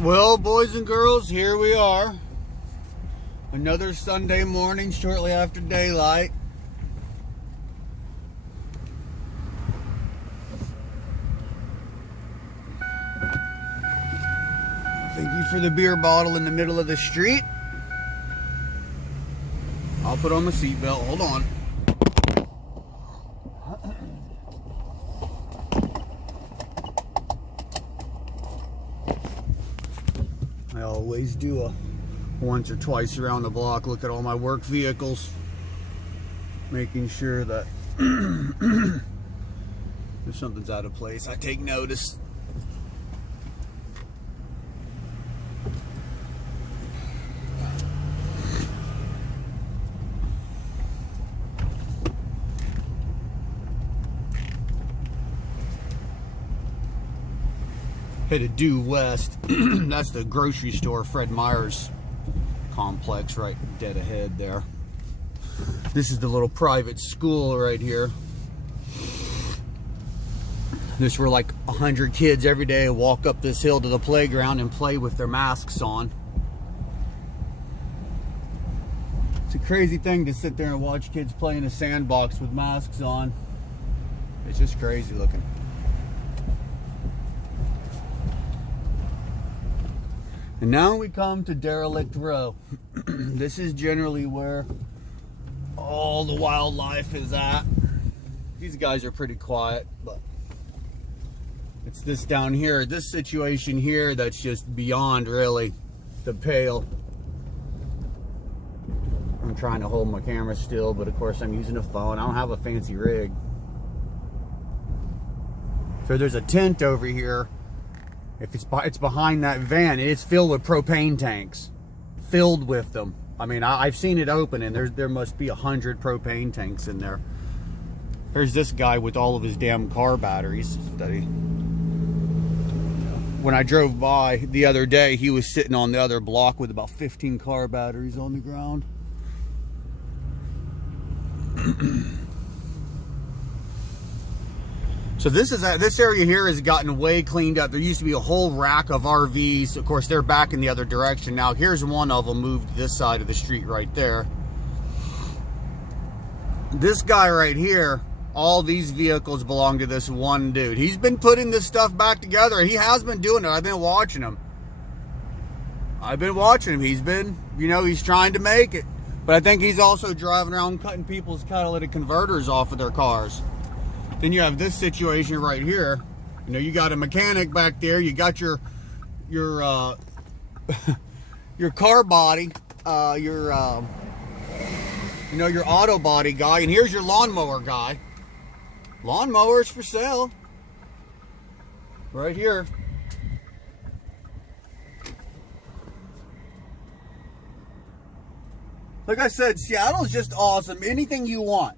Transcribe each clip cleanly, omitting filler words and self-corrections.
Well, boys and girls, here we are. Another Sunday morning shortly after daylight. Thank you for the beer bottle in the middle of the street. I'll put on my seatbelt. Hold on. I always do a once or twice around the block, look at all my work vehicles, making sure that if something's out of place, I take notice. Headed due west. That's the grocery store, Fred Meyer's complex, right dead ahead there. This is the little private school right here. This where like 100 kids every day walk up this hill to the playground and play with their masks on. It's a crazy thing to sit there and watch kids play in a sandbox with masks on. It's just crazy looking. And now we come to Derelict Row. This is generally where all the wildlife is at. These guys are pretty quiet, but it's this down here, this situation here that's just beyond really the pale. I'm trying to hold my camera still, but of course I'm using a phone. I don't have a fancy rig. So there's a tent over here. If it's behind that van, it's filled with propane tanks, filled with them. I mean, I've seen it open, and there must be 100 propane tanks in there. Here's this guy with all of his damn car batteries. When I drove by the other day, he was sitting on the other block with about 15 car batteries on the ground. So this area here has gotten way cleaned up. There used to be a whole rack of RVs. Of course, they're back in the other direction now. Here's one of them moved to this side of the street right there. This guy right here, all these vehicles belong to this one dude. He's been putting this stuff back together. He has been doing it. I've been watching him. He's been, he's trying to make it. But I think he's also driving around cutting people's catalytic converters off of their cars. Then you have this situation right here. You got a mechanic back there. You got your car body, your auto body guy, and here's your lawnmower guy. Lawnmowers for sale, right here. Like I said, Seattle's just awesome. Anything you want.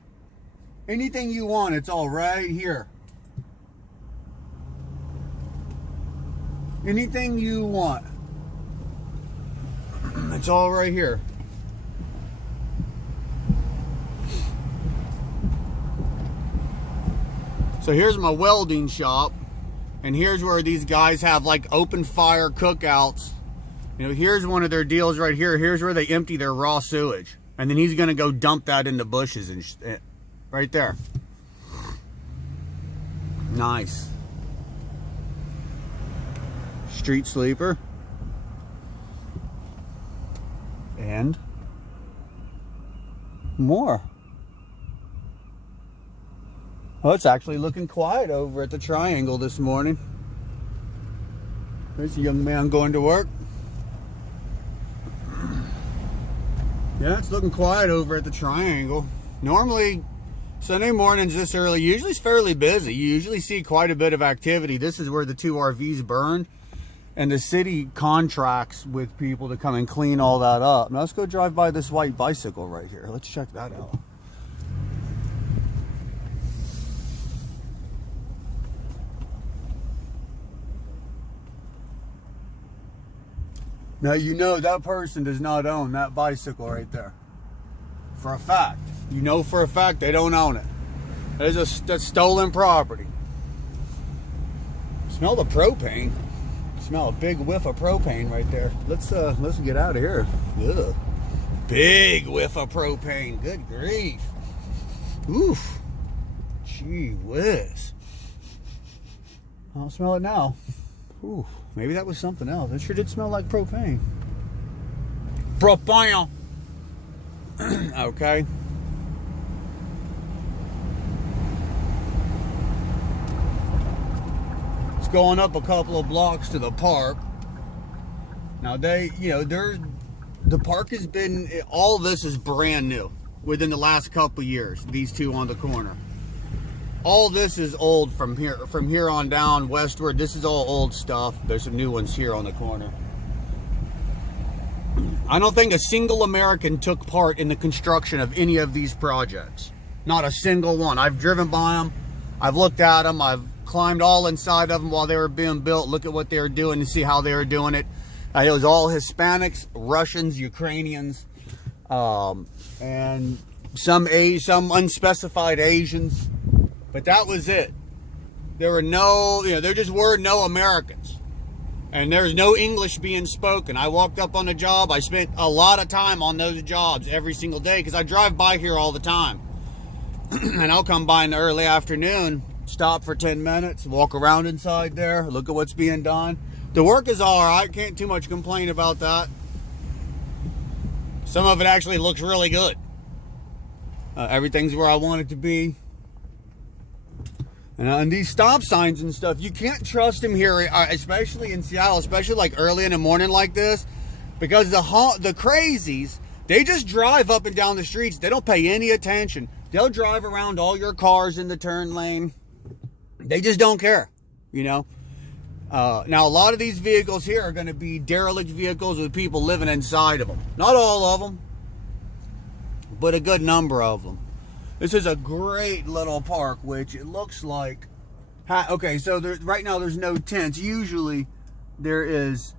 Anything you want, it's all right here. Anything you want, it's all right here. So here's my welding shop, and here's where these guys have like open fire cookouts. Here's one of their deals right here. Here's where they empty their raw sewage, and then he's gonna go dump that in the bushes and right there. Nice. Street sleeper. And more. Well, it's actually looking quiet over at the Triangle this morning. There's a young man going to work. Yeah, it's looking quiet over at the Triangle. Normally, Sunday mornings this early usually is fairly busy. You usually see quite a bit of activity. This is where the 2 RVs burned, and the city contracts with people to come and clean all that up. Now let's go drive by this white bicycle right here. Let's check that out. Now that person does not own that bicycle right there. For a fact. For a fact they don't own it. That's stolen property. Smell the propane. smell a big whiff of propane right there. Let's get out of here. Ugh. Big whiff of propane. Good grief. Oof. Gee whiz. I don't smell it now. Ooh, maybe that was something else. It sure did smell like propane. Propane. Okay. It's going up a couple of blocks to the park. Now the park has been, all of this is brand new within the last couple of years. These two on the corner. All this is old from here on down westward. This is all old stuff. There's some new ones here on the corner. I don't think a single American took part in the construction of any of these projects. Not a single one. I've driven by them. I've looked at them. I've climbed all inside of them while they were being built. Look at what they were doing and see how they were doing it. It was all Hispanics, Russians, Ukrainians, and some unspecified Asians. But that was it. There were no, there just were no Americans. And there's no English being spoken. I walked up on a job. I spent a lot of time on those jobs every single day because I drive by here all the time. And I'll come by in the early afternoon, stop for 10 minutes, walk around inside there, look at what's being done. The work is all right. Can't too much complain about that. Some of it actually looks really good. Everything's where I want it to be. And these stop signs and stuff, you can't trust them here, especially in Seattle, especially like early in the morning like this, because the crazies, they just drive up and down the streets. They don't pay any attention. They'll drive around all your cars in the turn lane. They just don't care, Now, a lot of these vehicles here are going to be derelict vehicles with people living inside of them. Not all of them, but a good number of them. This is a great little park, which it looks like. Okay, so right now there's no tents. Usually there is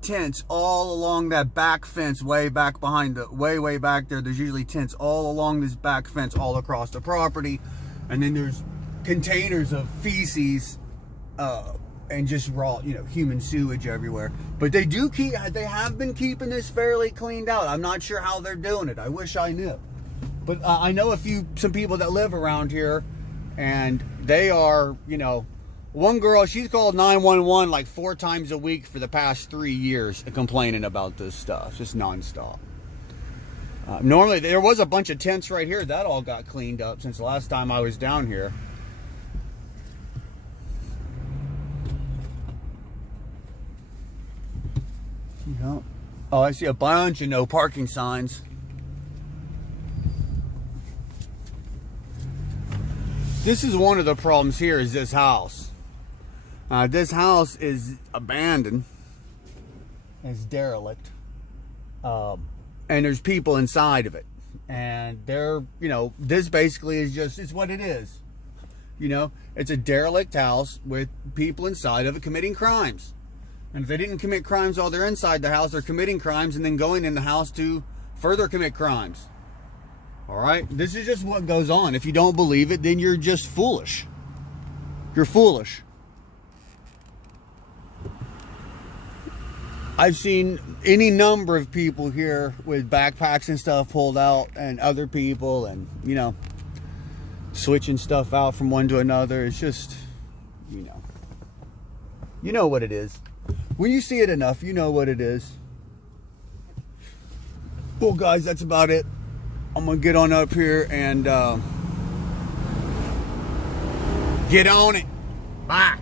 tents all along that back fence, way back behind the, way back there. There's usually tents all along this back fence, all across the property. And then there's containers of feces and just raw, human sewage everywhere. But they have been keeping this fairly cleaned out. I'm not sure how they're doing it. I wish I knew. But I know some people that live around here, and they are, one girl, she's called 911 like 4 times a week for the past 3 years complaining about this stuff, just nonstop. Normally, there was a bunch of tents right here. That all got cleaned up since the last time I was down here. Yeah. Oh, I see a bunch of no parking signs. This is one of the problems here is this house. This house is abandoned. It's derelict. And there's people inside of it. And they're, this basically is just, it's what it is. It's a derelict house with people inside of it committing crimes. And if they didn't commit crimes while they're inside the house, they're committing crimes and then going in the house to further commit crimes. All right, this is just what goes on. If you don't believe it, then you're just foolish. You're foolish. I've seen any number of people here with backpacks and stuff pulled out, and other people, and switching stuff out from one to another. It's just, you know what it is. When you see it enough, you know what it is. Well, guys, that's about it. I'm gonna get on up here and get on it. Bye.